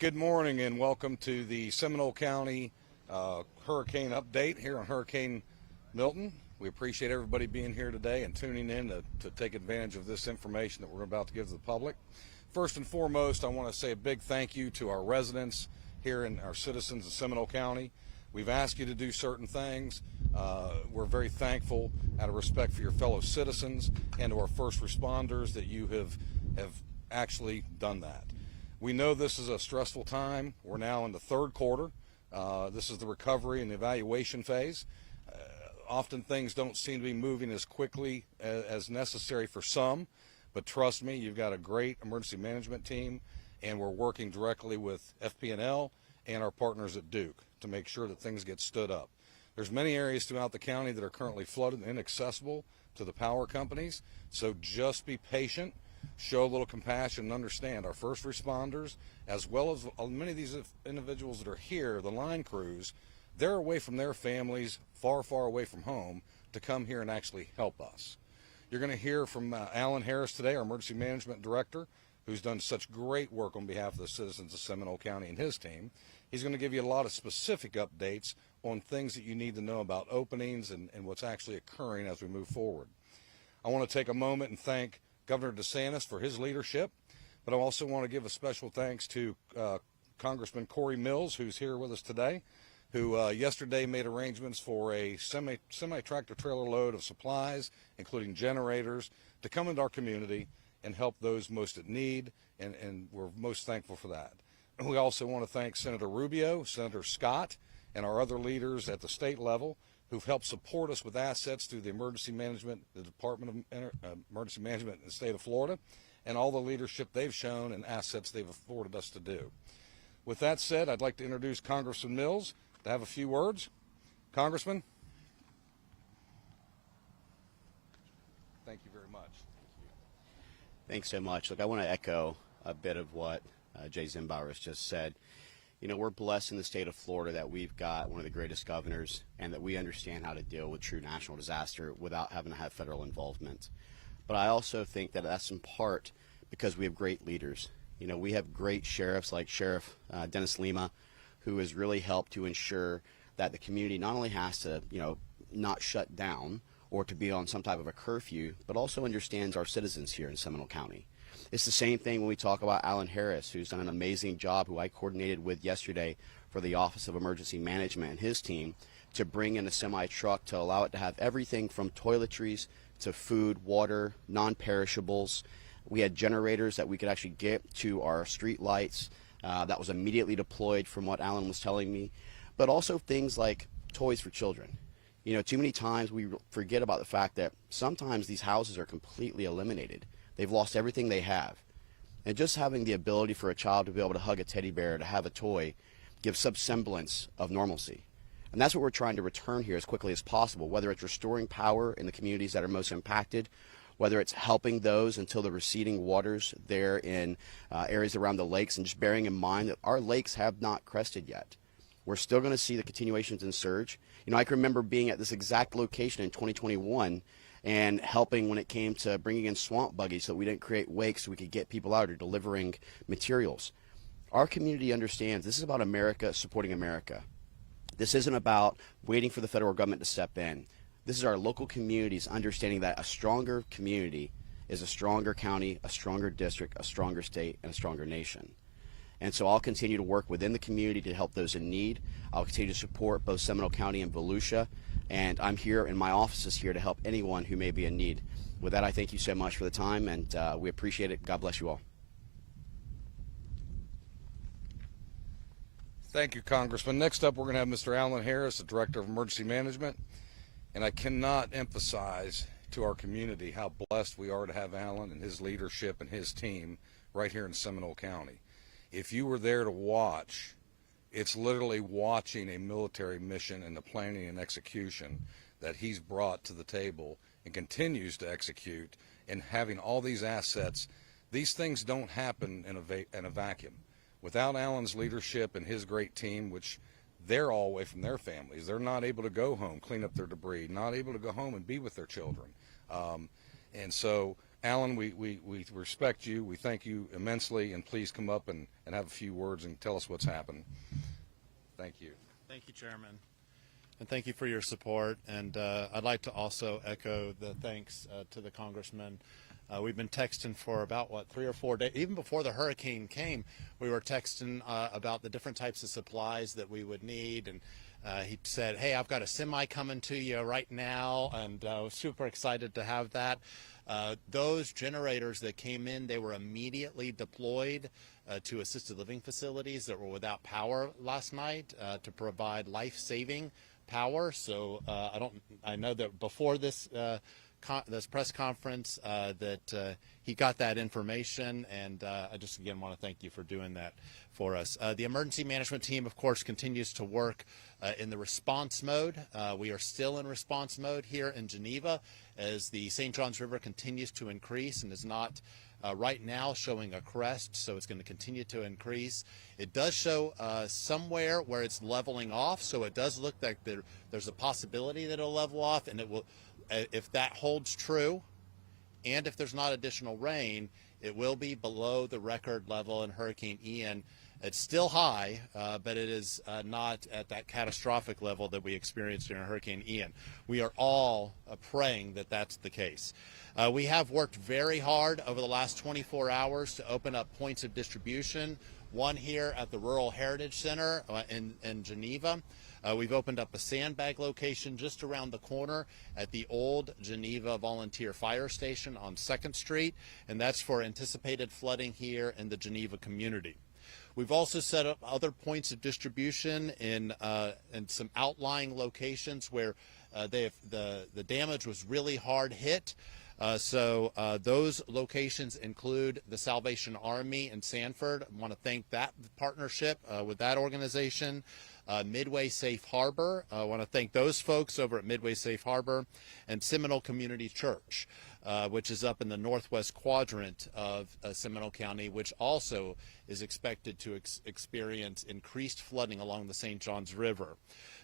Good morning and welcome to the Seminole County hurricane update here on Hurricane Milton. We appreciate everybody being here today and tuning in to take advantage of this information that we're about to give to the public. First and foremost, I want to say a big thank you to our residents here and our citizens of Seminole County. We've asked you to do certain things. We're very thankful out of respect for your fellow citizens and to our first responders that you have actually done that. We know this is a stressful time. We're now in the third quarter. This is the recovery and evaluation phase. Often things don't seem to be moving as quickly as necessary for some, but trust me, you've got a great emergency management team, and we're working directly with FP&L and our partners at Duke to make sure that things get stood up. There's many areas throughout the county that are currently flooded and inaccessible to the power companies, so just be patient. Show a little compassion and understand our first responders, as well as many of these individuals that are here, the line crews, they're away from their families, far, far away from home, to come here and actually help us. You're going to hear from Alan Harris today, our emergency management director, who's done such great work on behalf of the citizens of Seminole County and his team. He's going to give you a lot of specific updates on things that you need to know about openings and what's actually occurring as we move forward. I want to take a moment and thank Governor DeSantis for his leadership, but I also want to give a special thanks to Congressman Corey Mills, who's here with us today, who yesterday made arrangements for a semi-tractor trailer load of supplies, including generators, to come into our community and help those most in need, and we're most thankful for that. We also want to thank Senator Rubio, Senator Scott, and our other leaders at the state level who've helped support us with assets through the emergency management, the Department of Emergency Management in the state of Florida, and all the leadership they've shown and assets they've afforded us to do. With that said, I'd like to introduce Congressman Mills to have a few words. Congressman. Thank you very much. Thanks so much. Look, I want to echo a bit of what Jay Zimbauer has just said. You know, we're blessed in the state of Florida that we've got one of the greatest governors and that we understand how to deal with true national disaster without having to have federal involvement. But I also think that that's in part because we have great leaders. You know, we have great sheriffs like Sheriff Dennis Lima, who has really helped to ensure that the community not only has to, not shut down or to be on some type of a curfew, but also understands our citizens here in Seminole County. It's the same thing when we talk about Alan Harris, who's done an amazing job, who I coordinated with yesterday for the Office of Emergency Management and his team to bring in a semi-truck to allow it to have everything from toiletries to food, water, non-perishables. We had generators that we could actually get to our street lights that was immediately deployed from what Alan was telling me, but also things like toys for children. You know, too many times we forget about the fact that sometimes these houses are completely eliminated. They've lost everything they have. And just having the ability for a child to be able to hug a teddy bear, to have a toy, gives some semblance of normalcy. And that's what we're trying to return here as quickly as possible, whether it's restoring power in the communities that are most impacted, whether it's helping those until the receding waters there in areas around the lakes, and just bearing in mind that our lakes have not crested yet. We're still going to see the continuations in surge. You know, I can remember being at this exact location in 2021 and helping when it came to bringing in swamp buggies so that we didn't create wakes so we could get people out or delivering materials. Our community understands this is about America supporting America. This isn't about waiting for the federal government to step in. This is our local communities understanding that a stronger community is a stronger county, a stronger district, a stronger state, and a stronger nation. And so I'll continue to work within the community to help those in need. I'll continue to support both Seminole County and Volusia. And I'm here, and my office is here to help anyone who may be in need. With that, I thank you so much for the time, and we appreciate it. God bless you all. Thank you, Congressman. Next up, we're going to have Mr. Alan Harris, the Director of Emergency Management. And I cannot emphasize to our community how blessed we are to have Alan and his leadership and his team right here in Seminole County. If you were there to watch, it's literally watching a military mission and the planning and execution that he's brought to the table and continues to execute, and having all these assets. These things don't happen in a vacuum. Without Alan's leadership and his great team, which they're all away from their families, they're not able to go home, clean up their debris, not able to go home and be with their children. And so Alan, we respect you. We thank you immensely, and please come up and have a few words and tell us what's happened. Thank you. Thank you, Chairman. And thank you for your support. And I'd like to also echo the thanks to the Congressman. We've been texting for about, 3 or 4 days. Even before the hurricane came, we were texting about the different types of supplies that we would need. And he said, hey, I've got a semi coming to you right now. And I was super excited to have that. Those generators that came in, they were immediately deployed to assisted living facilities that were without power last night to provide life-saving power. So I know that before this this press conference that he got that information, and I just again want to thank you for doing that for us. The emergency management team, of course, continues to work in the response mode. We are still in response mode here in Geneva as the St. Johns River continues to increase and is not right now showing a crest, so it's going to continue to increase. It does show somewhere where it's leveling off, so it does look like there's a possibility that it'll level off, and it will. If that holds true, and if there's not additional rain, it will be below the record level in Hurricane Ian. It's still high, but it is not at that catastrophic level that we experienced during Hurricane Ian. We are all praying that that's the case. We have worked very hard over the last 24 hours to open up points of distribution, one here at the Rural Heritage Center in Geneva. We've opened up a sandbag location just around the corner at the old Geneva Volunteer Fire Station on 2nd Street, and that's for anticipated flooding here in the Geneva community. We've also set up other points of distribution in some outlying locations where the damage was really hard hit. So those locations include the Salvation Army in Sanford. I want to thank that partnership with that organization. Midway Safe Harbor. I want to thank those folks over at Midway Safe Harbor, and Seminole Community Church, which is up in the northwest quadrant of Seminole County, which also is expected to experience increased flooding along the St. Johns River.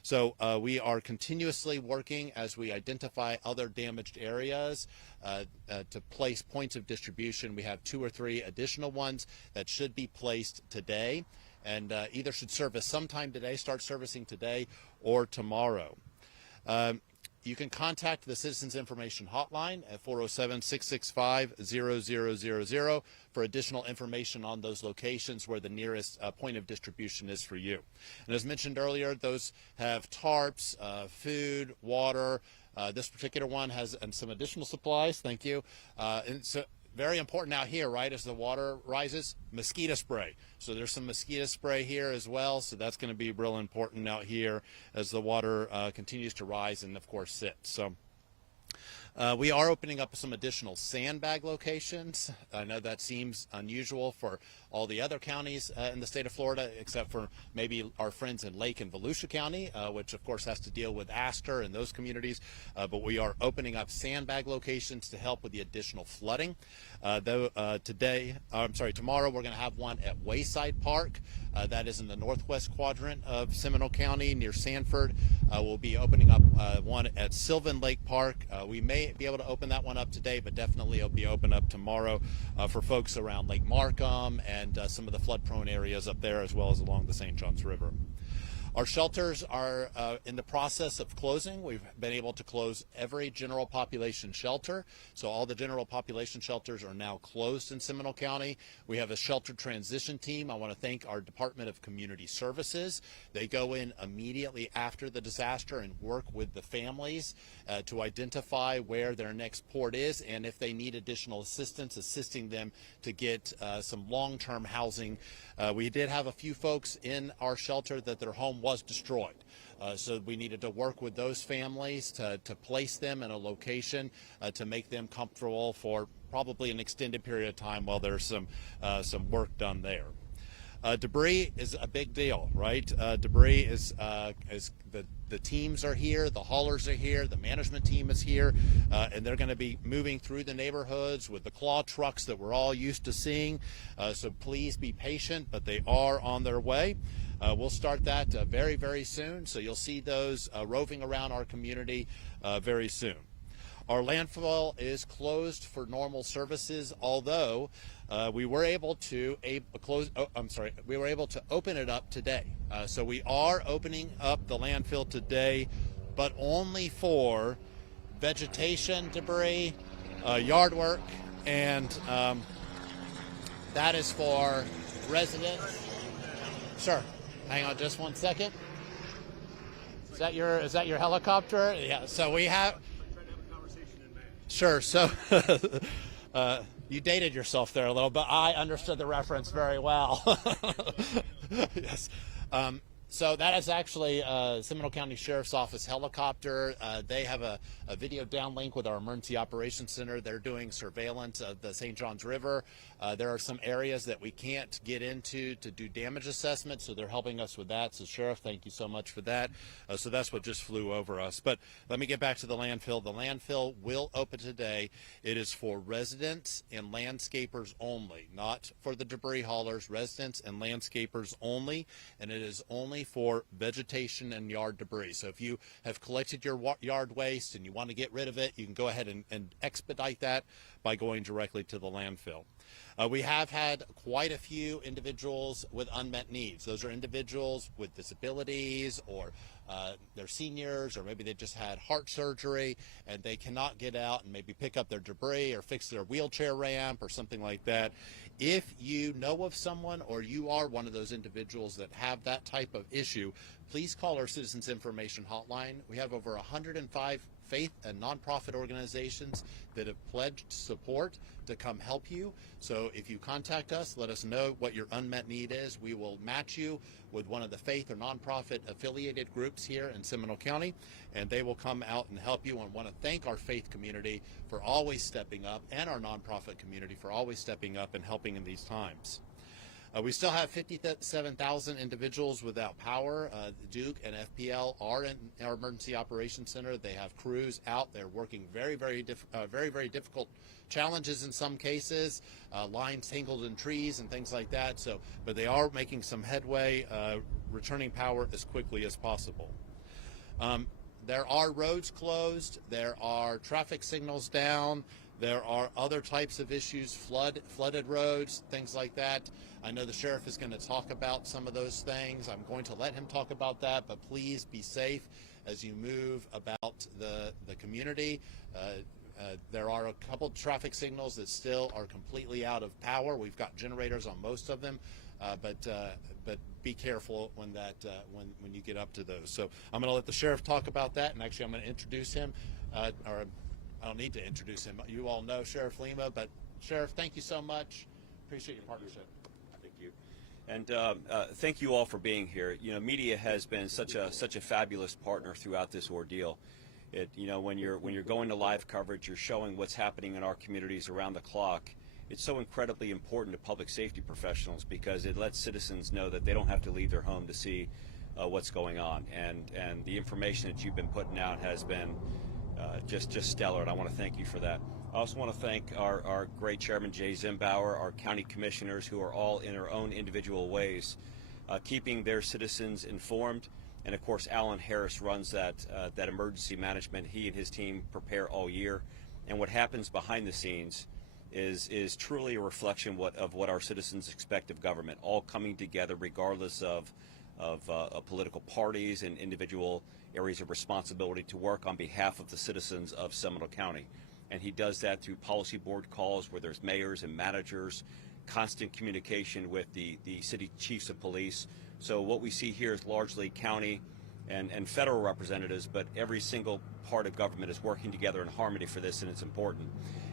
So we are continuously working as we identify other damaged areas to place points of distribution. We have 2 or 3 additional ones that should be placed today, and either should service sometime today, start servicing today, or tomorrow. You can contact the Citizens Information Hotline at 407-665-0000 for additional information on those locations where the nearest point of distribution is for you. And as mentioned earlier, those have tarps, food, water. This particular one has some additional supplies. Thank you. And so, very important out here, right, as the water rises, mosquito spray. So there's some mosquito spray here as well, so that's going to be real important out here as the water continues to rise and, of course, sit. So we are opening up some additional sandbag locations. I know that seems unusual for all the other counties in the state of Florida, except for maybe our friends in Lake and Volusia County, which of course has to deal with Astor and those communities. But we are opening up sandbag locations to help with the additional flooding. Tomorrow we're going to have one at Wayside Park. That is in the northwest quadrant of Seminole County near Sanford. We'll be opening up one at Sylvan Lake Park. We may be able to open that one up today, but definitely it'll be open up tomorrow for folks around Lake Markham and some of the flood-prone areas up there, as well as along the St. Johns River. Our shelters are in the process of closing. We've been able to close every general population shelter. So all the general population shelters are now closed in Seminole County. We have a shelter transition team. I want to thank our Department of Community Services. They go in immediately after the disaster and work with the families to identify where their next port is, and if they need additional assistance, assisting them to get some long-term housing. We did have a few folks in our shelter that their home was destroyed. So we needed to work with those families to place them in a location to make them comfortable for probably an extended period of time while there's some work done there. Debris is a big deal, right? Debris is the teams are here, the haulers are here, the management team is here, and they're going to be moving through the neighborhoods with the claw trucks that we're all used to seeing. So please be patient, but they are on their way. We'll start that very, very soon, so you'll see those roving around our community very soon. Our landfill is closed for normal services, although we were able to open it up today. So we are opening up the landfill today, but only for vegetation debris, yard work, and that is for residents. Sure. Hang on just one second. Is that your helicopter? Yeah. So we have. Sure. So you dated yourself there a little, but I understood the reference very well. Yes. So that is actually Seminole County Sheriff's Office helicopter. They have a video downlink with our Emergency Operations Center. They're doing surveillance of the St. Johns River. There are some areas that we can't get into to do damage assessment, so they're helping us with that. So, Sheriff, thank you so much for that. So that's what just flew over us. But let me get back to the landfill. The landfill will open today. It is for residents and landscapers only, not for the debris haulers, residents and landscapers only, and it is only for vegetation and yard debris. So if you have collected your yard waste and you want to get rid of it, you can go ahead and expedite that by going directly to the landfill. We have had quite a few individuals with unmet needs. Those are individuals with disabilities, or they're seniors, or maybe they just had heart surgery and they cannot get out and maybe pick up their debris or fix their wheelchair ramp or something like that. If you know of someone, or you are one of those individuals that have that type of issue, please call our Citizens Information Hotline. We have over 105 faith and nonprofit organizations that have pledged support to come help you. So if you contact us, let us know what your unmet need is. We will match you with one of the faith or nonprofit affiliated groups here in Seminole County, and they will come out and help you. And want to thank our faith community for always stepping up, and our nonprofit community for always stepping up and helping in these times. We still have 57,000 individuals without power. Duke and FPL are in our Emergency Operations Center. They have crews out. They're working very difficult challenges in some cases, lines tangled in trees and things like that. So, but they are making some headway, returning power as quickly as possible. There are roads closed. There are traffic signals down. There are other types of issues, flooded roads, things like that. I know the sheriff is going to talk about some of those things. I'm going to let him talk about that, but please be safe as you move about the community. There are a couple traffic signals that still are completely out of power. We've got generators on most of them, but be careful when you get up to those. So I'm going to let the sheriff talk about that, and actually I'm going to introduce him, or I don't need to introduce him. You all know Sheriff Lima, but Sheriff, thank you so much. Appreciate your partnership. Thank you, and thank you all for being here. You know, media has been such a fabulous partner throughout this ordeal. When you're going to live coverage, you're showing what's happening in our communities around the clock. It's so incredibly important to public safety professionals because it lets citizens know that they don't have to leave their home to see what's going on. And the information that you've been putting out has been just stellar, and I want to thank you for that. I also want to thank our great Chairman Jay Zimbauer, our county commissioners, who are all in their own individual ways keeping their citizens informed. And of course, Alan Harris runs that emergency management. He and his team prepare all year, and what happens behind the scenes is truly a reflection of what our citizens expect of government, all coming together regardless of political parties and individual areas of responsibility to work on behalf of the citizens of Seminole County. And he does that through policy board calls where there's mayors and managers, constant communication with the city chiefs of police. So what we see here is largely county and federal representatives, but every single part of government is working together in harmony for this, and it's important.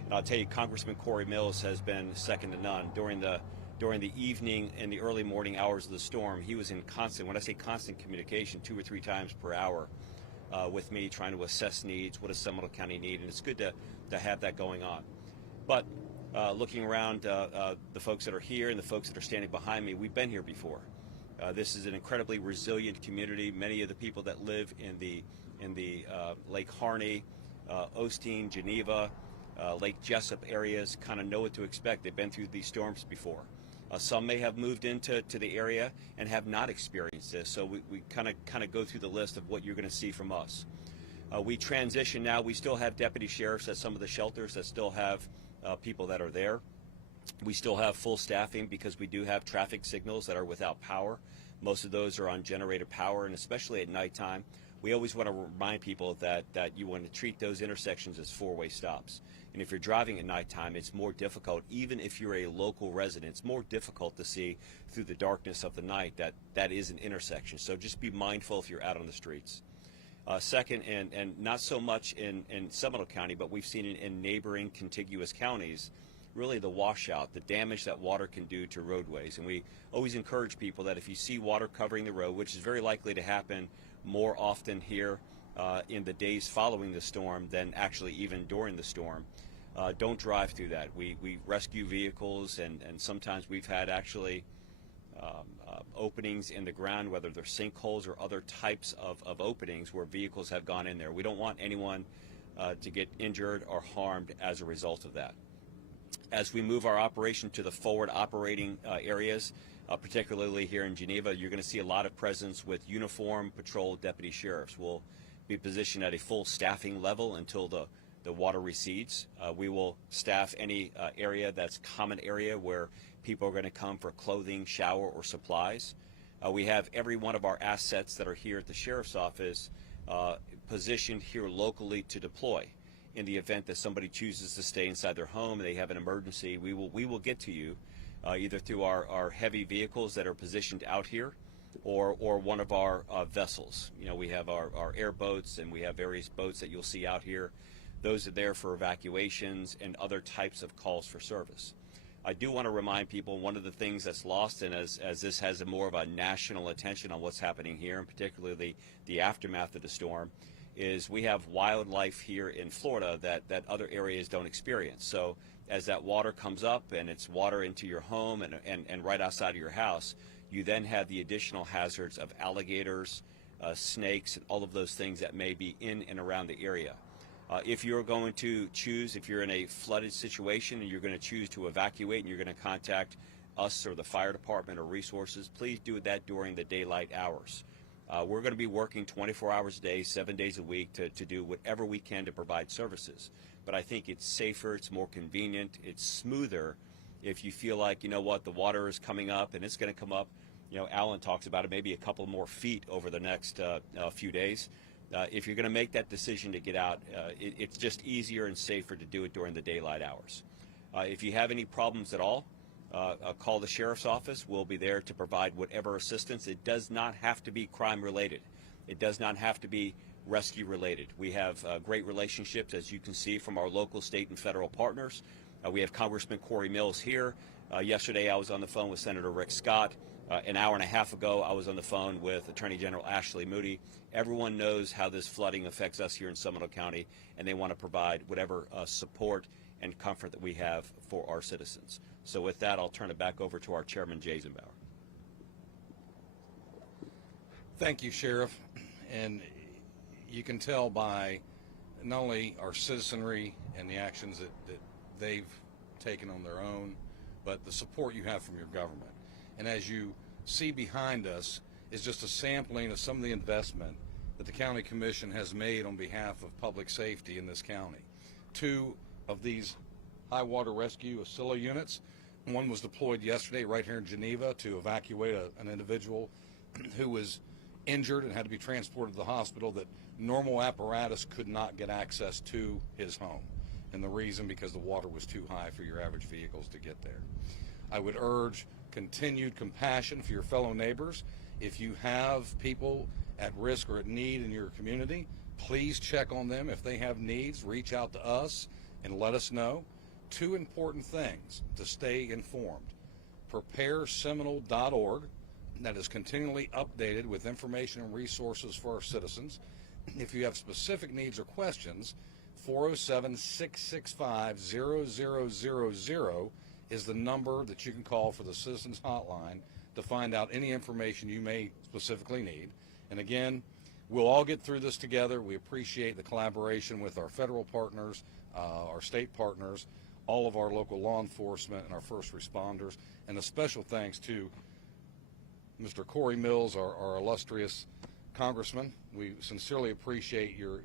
And I'll tell you, Congressman Corey Mills has been second to none. During the evening and the early morning hours of the storm, he was in constant, when I say constant communication, 2 or 3 times per hour with me, trying to assess needs, what does Seminole County need, and it's good to have that going on. But looking around the folks that are here and the folks that are standing behind me, we've been here before. This is an incredibly resilient community. Many of the people that live in the Lake Harney, Osteen, Geneva, Lake Jessup areas kind of know what to expect. They've been through these storms before. Some may have moved into the area and have not experienced this. So we kind of go through the list of what you're going to see from us. We transition now. We still have deputy sheriffs at some of the shelters that still have people that are there. We still have full staffing because we do have traffic signals that are without power. Most of those are on generator power, and especially at nighttime, we always want to remind people that you want to treat those intersections as four-way stops. And if you're driving at nighttime, it's more difficult, even if you're a local resident, it's more difficult to see through the darkness of the night that is an intersection. So just be mindful if you're out on the streets. Second, and not so much in Seminole County, but we've seen it in neighboring contiguous counties, really the washout, the damage that water can do to roadways. And we always encourage people that if you see water covering the road, which is very likely to happen more often here in the days following the storm than actually even during the storm, don't drive through that. We rescue vehicles, and sometimes we've had actually openings in the ground, whether they're sinkholes or other types of openings where vehicles have gone in there. We don't want anyone to get injured or harmed as a result of that. As we move our operation to the forward operating areas, particularly here in Geneva, you're going to see a lot of presence with uniformed patrol deputy sheriffs. We'll be positioned at a full staffing level until the water recedes. We will staff any area that's common area where people are going to come for clothing, shower, or supplies. We have every one of our assets that are here at the sheriff's office positioned here locally to deploy. In the event that somebody chooses to stay inside their home and they have an emergency, we will get to you either through our heavy vehicles that are positioned out here or one of our vessels. You know, we have our airboats, and we have various boats that you'll see out here. Those are there for evacuations and other types of calls for service. I do want to remind people, one of the things that's lost, and as this has more of a national attention on what's happening here, and particularly the aftermath of the storm, is we have wildlife here in Florida that other areas don't experience. So as that water comes up and it's water into your home and right outside of your house, you then have the additional hazards of alligators, snakes, and all of those things that may be in and around the area. If you're going to choose, if you're in a flooded situation and you're going to choose to evacuate and you're going to contact us or the fire department or resources, please do that during the daylight hours. We're going to be working 24 hours a day, 7 days a week to do whatever we can to provide services. But I think it's safer, it's more convenient, it's smoother if you feel like, you know what, the water is coming up and it's going to come up. You know, Alan talks about it, maybe a couple more feet over the next few days. If you're going to make that decision to get out, it's just easier and safer to do it during the daylight hours. If you have any problems at all, call the sheriff's office. We'll be there to provide whatever assistance. It does not have to be crime related. It does not have to be rescue related. We have great relationships, as you can see, from our local, state, and federal partners. We have Congressman Corey Mills here. Yesterday I was on the phone with Senator Rick Scott. An hour and a half ago I was on the phone with Attorney General Ashley Moody. Everyone knows how this flooding affects us here in Seminole County, and they want to provide whatever support and comfort that we have for our citizens. So with that, I'll turn it back over to our Chairman, Jay Zimbauer. Thank you, Sheriff. And you can tell by not only our citizenry and the actions that they've taken on their own, but the support you have from your government. And as you see behind us is just a sampling of some of the investment that the County Commission has made on behalf of public safety in this county. 2 of these high water rescue Oscilla units. One was deployed yesterday right here in Geneva to evacuate an individual who was injured and had to be transported to the hospital that normal apparatus could not get access to his home. And the reason, because the water was too high for your average vehicles to get there. I would urge continued compassion for your fellow neighbors. If you have people at risk or at need in your community, please check on them. If they have needs, reach out to us and let us know. 2 important things to stay informed. PrepareSeminole.org, that is continually updated with information and resources for our citizens. If you have specific needs or questions, 407-665-0000 is the number that you can call for the Citizens Hotline to find out any information you may specifically need. And again, we'll all get through this together. We appreciate the collaboration with our federal partners, our state partners, all of our local law enforcement, and our first responders. And a special thanks to Mr. Corey Mills, our illustrious Congressman, we sincerely appreciate your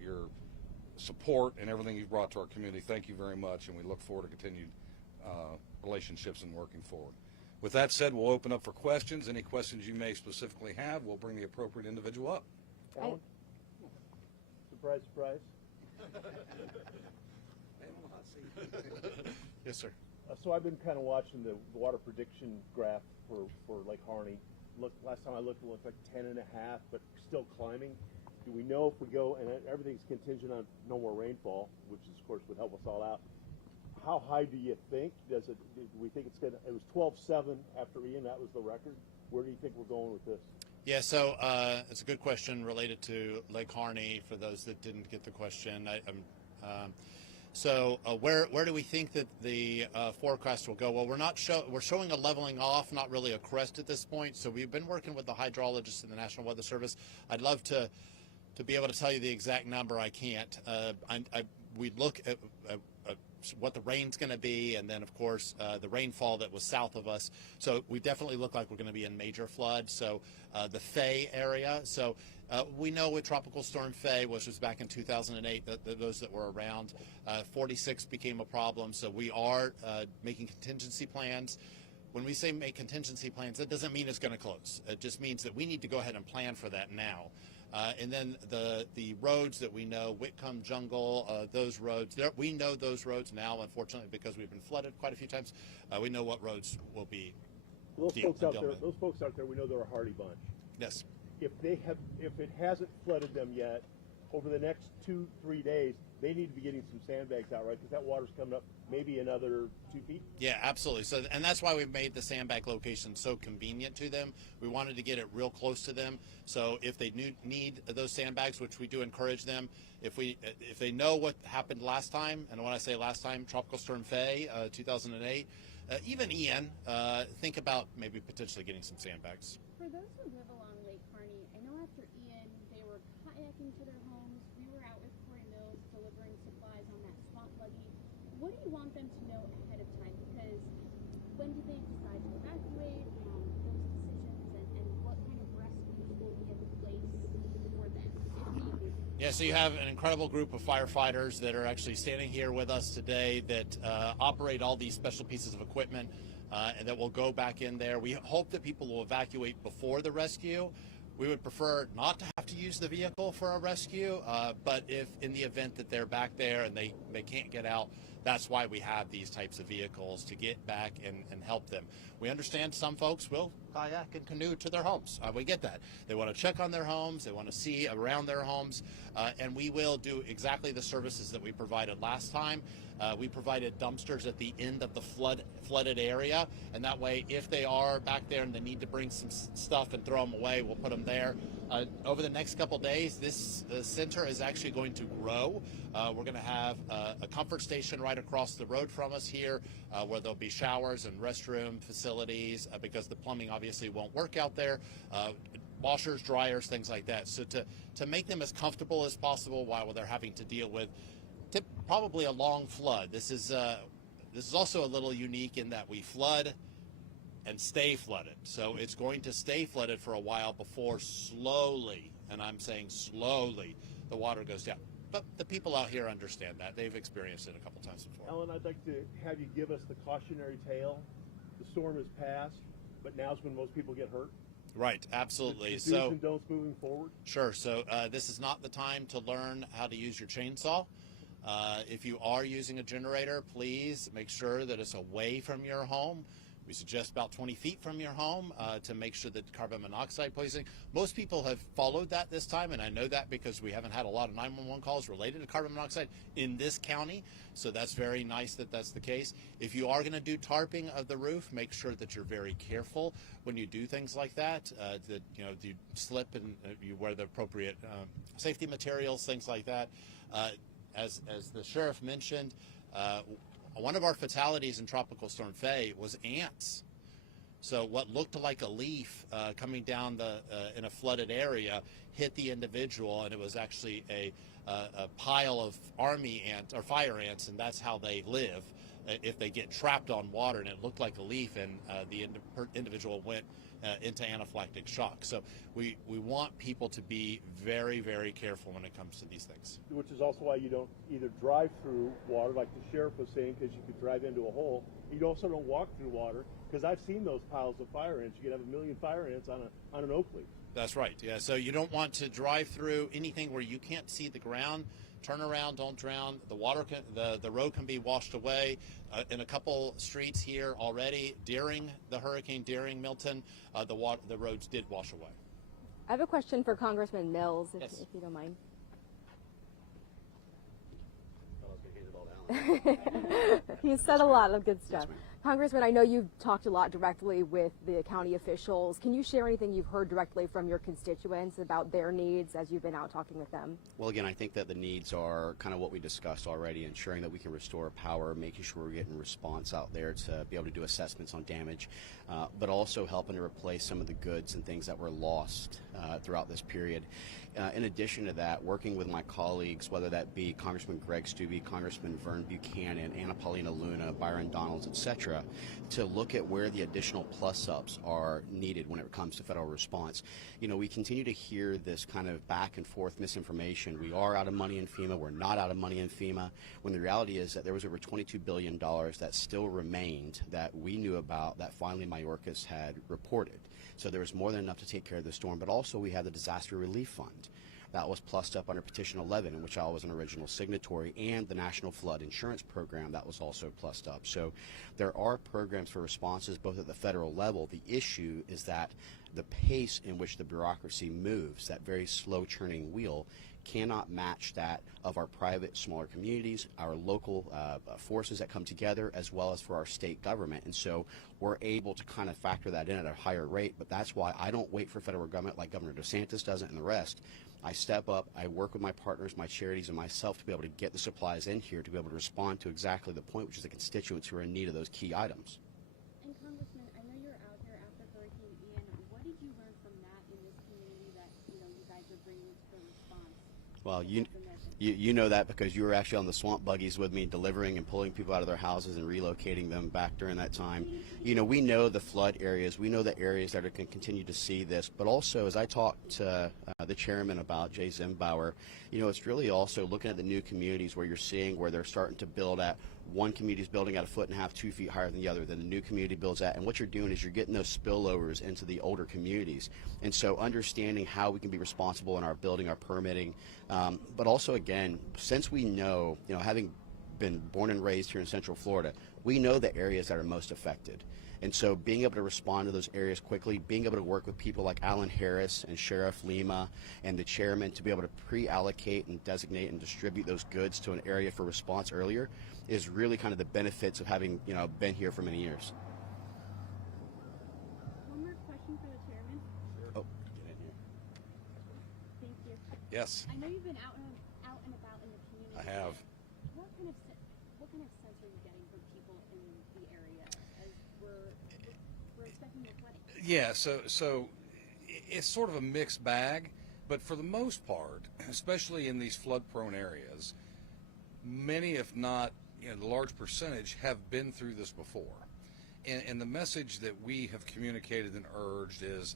support and everything you've brought to our community. Thank you very much, and we look forward to continued relationships and working forward. With that said, we'll open up for questions. Any questions you may specifically have, we'll bring the appropriate individual up. Alan? Surprise, surprise. Yes, sir. So I've been kind of watching the water prediction graph for Lake Harney. Last time I looked, it looked like 10.5, but still climbing. Do we know if we go, and everything's contingent on no more rainfall, which is, of course would help us all out. How high do you think? Do we think it's going to, it was 12.7 after Ian, that was the record. Where do you think we're going with this? Yeah, so it's a good question related to Lake Harney for those that didn't get the question. Where do we think that the forecast will go? Well, we're showing a leveling off, not really a crest at this point. So we've been working with the hydrologists in the National Weather Service. I'd love to be able to tell you the exact number. I can't. We look at what the rain's going to be, and then of course the rainfall that was south of us. So we definitely look like we're going to be in major flood. So the Fay area. So we know with Tropical Storm Fay, which was back in 2008, those that were around, 46 became a problem. So we are making contingency plans. When we say make contingency plans, that doesn't mean it's going to close. It just means that we need to go ahead and plan for that now. And then the roads that we know, Whitcomb, Jungle, those roads, we know those roads now, unfortunately, because we've been flooded quite a few times. We know what roads will be. Those folks out there, we know they're a hardy bunch. Yes. If it hasn't flooded them yet, over the next 2-3 days, they need to be getting some sandbags out, right? Because that water's coming up maybe another 2 feet. Yeah, absolutely. So, and that's why we've made the sandbag location so convenient to them. We wanted to get it real close to them. So if they need those sandbags, which we do encourage them, if they know what happened last time, and when I say last time, Tropical Storm Fay, 2008, even Ian, think about maybe potentially getting some sandbags. For those who live along Lake Harney, I know after Ian, they were kayaking to their homes. We were out with Corey Mills delivering supplies on that swamp buggy. What do you want them to know ahead of time? Because when do they decide to evacuate? Those decisions and what kind of rescues will be in place for them, if need be? Yeah, so you have an incredible group of firefighters that are actually standing here with us today that operate all these special pieces of equipment and that will go back in there. We hope that people will evacuate before the rescue. We would prefer not to have to use the vehicle for a rescue, but if in the event that they're back there and they can't get out, that's why we have these types of vehicles to get back and help them. We understand some folks will kayak and canoe to their homes. We get that. They want to check on their homes. They want to see around their homes. And we will do exactly the services that we provided last time. We provided dumpsters at the end of the flooded area. And that way, if they are back there and they need to bring some stuff and throw them away, we'll put them there. Over the next couple days, this center is actually going to grow. We're going to have a comfort station right across the road from us here where there'll be showers and restroom facilities because the plumbing obviously won't work out there. Washers, dryers, things like that. So to make them as comfortable as possible while they're having to deal with probably a long flood. This is also a little unique in that we flood and stay flooded. So it's going to stay flooded for a while before slowly, and I'm saying slowly, the water goes down. But the people out here understand that. They've experienced it a couple times before. Alan, I'd like to have you give us the cautionary tale. The storm has passed, but now's when most people get hurt. Right, absolutely. The do's and don'ts moving forward. Sure. So this is not the time to learn how to use your chainsaw. If you are using a generator, please make sure that it's away from your home. We suggest about 20 feet from your home to make sure that carbon monoxide poisoning. Most people have followed that this time, and I know that because we haven't had a lot of 911 calls related to carbon monoxide in this county, so that's very nice that that's the case. If you are going to do tarping of the roof, make sure that you're very careful when you do things like that, that you slip and you wear the appropriate safety materials, things like that. As the sheriff mentioned, one of our fatalities in Tropical Storm Fay was ants. So what looked like a leaf coming down in a flooded area hit the individual, and it was actually a pile of army ants or fire ants, and that's how they live. if they get trapped on water and it looked like a leaf and the individual went into anaphylactic shock. So we want people to be very, very careful when it comes to these things. Which is also why you don't either drive through water, like the sheriff was saying, because you could drive into a hole. You also don't walk through water, because I've seen those piles of fire ants. You could have 1 million fire ants on an oak leaf. That's right. Yeah. So you don't want to drive through anything where you can't see the ground. Turn around, don't drown. The road can be washed away. In a couple streets here already during the hurricane, during Milton, the roads did wash away. I have a question for Congressman Mills, if you don't mind. He said a lot of good stuff. Yes, Congressman, I know you've talked a lot directly with the county officials. Can you share anything you've heard directly from your constituents about their needs as you've been out talking with them? Well, again, I think that the needs are kind of what we discussed already, ensuring that we can restore power, making sure we're getting response out there to be able to do assessments on damage, but also helping to replace some of the goods and things that were lost throughout this period. In addition to that, working with my colleagues, whether that be Congressman Greg Stubbe, Congressman Vern Buchanan, Anna Paulina Luna, Byron Donalds, etc., to look at where the additional plus-ups are needed when it comes to federal response. You know, we continue to hear this kind of back and forth misinformation. We are out of money in FEMA. We're not out of money in FEMA. When the reality is that there was over $22 billion that still remained that we knew about that finally Mayorkas had reported. So there was more than enough to take care of the storm, but also we had the Disaster Relief Fund. That was plussed up under Petition 11, in which I was an original signatory, and the National Flood Insurance Program that was also plussed up. So there are programs for responses both at the federal level. The issue is that the pace in which the bureaucracy moves, that very slow churning wheel, cannot match that of our private, smaller communities, our local forces that come together, as well as for our state government. And so we're able to kind of factor that in at a higher rate. But that's why I don't wait for federal government like Governor DeSantis doesn't and the rest. I step up, I work with my partners, my charities, and myself to be able to get the supplies in here to be able to respond to exactly the point, which is the constituents who are in need of those key items. And Congressman, I know you're out here after Hurricane Ian. What did you learn from that in this community that you guys are bringing to the response? Well, you know that because you were actually on the swamp buggies with me, delivering and pulling people out of their houses and relocating them back during that time. You know, we know the flood areas. We know the areas that are going to continue to see this. But also, as I talked to the chairman about, Jay Zimbauer, you know, it's really also looking at the new communities where you're seeing where they're starting to build at. One community's building at 1.5 feet, 2 feet higher than the other. Then the new community builds at. And what you're doing is you're getting those spillovers into the older communities. And so understanding how we can be responsible in our building, our permitting, but also, again, since we know, you know, having been born and raised here in Central Florida, we know the areas that are most affected. And so being able to respond to those areas quickly, being able to work with people like Alan Harris and Sheriff Lima and the chairman to be able to pre-allocate and designate and distribute those goods to an area for response earlier is really kind of the benefits of having, you know, been here for many years. One more question for the chairman. Oh, get in here. Thank you. Yes, I know you've been out and about in the community. I have. What kind of sense are you getting from people in the area as we're expecting a flooding? Yeah, so it's sort of a mixed bag, but for the most part, especially in these flood-prone areas, many, if not, you know, the large percentage have been through this before. And the message that we have communicated and urged is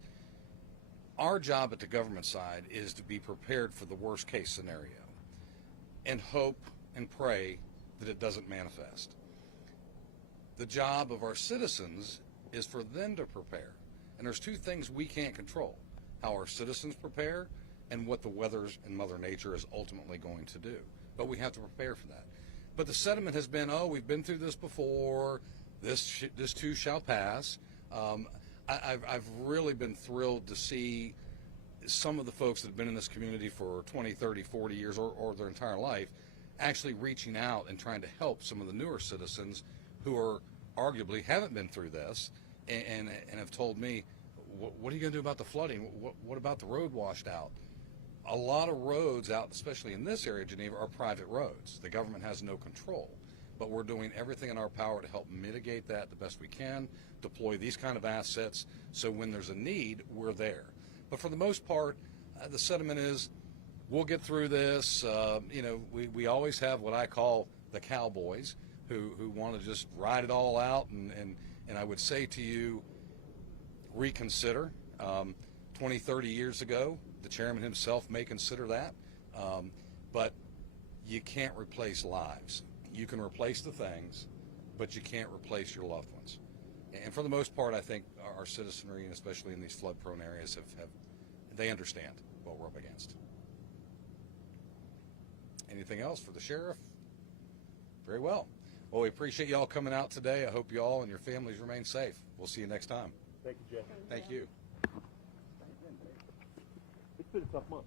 our job at the government side is to be prepared for the worst case scenario and hope and pray that it doesn't manifest. The job of our citizens is for them to prepare. And there's two things we can't control: how our citizens prepare and what the weather and Mother Nature is ultimately going to do. But we have to prepare for that. But the sentiment has been, oh, we've been through this before, this too shall pass. I've really been thrilled to see some of the folks that have been in this community for 20, 30, 40 years or their entire life actually reaching out and trying to help some of the newer citizens who are arguably haven't been through this and have told me, what are you going to do about the flooding? What about the road washed out? A lot of roads out, especially in this area of Geneva, are private roads. The government has no control. But we're doing everything in our power to help mitigate that the best we can, deploy these kind of assets, so when there's a need, we're there. But for the most part, the sentiment is, we'll get through this. You know, we always have what I call the cowboys who want to just ride it all out. And I would say to you, reconsider. 20, 30 years ago, the chairman himself may consider that, but you can't replace lives. You can replace the things, but you can't replace your loved ones. And for the most part, I think our citizenry, and especially in these flood-prone areas, they understand what we're up against. Anything else for the sheriff? Very well. Well, we appreciate y'all coming out today. I hope y'all and your families remain safe. We'll see you next time. Thank you, Jeff. Thank you. It's been a tough month.